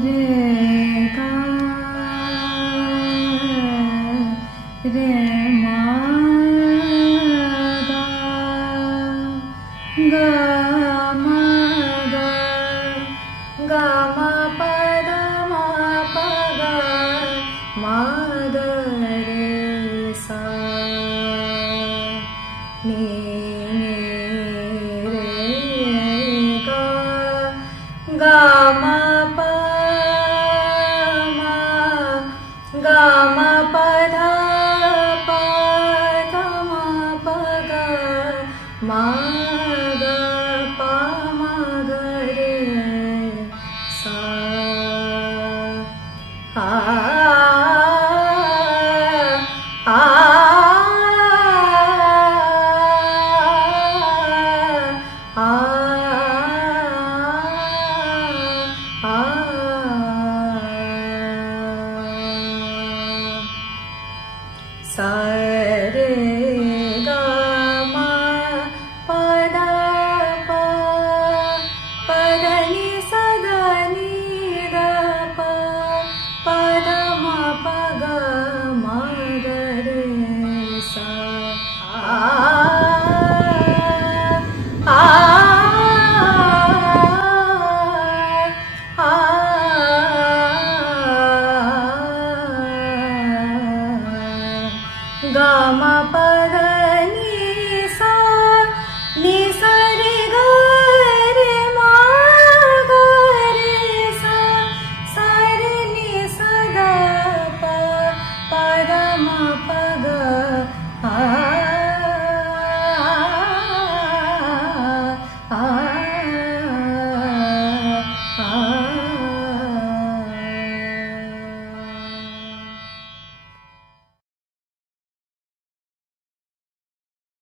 रे गा रे मा गा गा मा गा गा मा प द मा प गा मा ग रे सा नी रे गा गा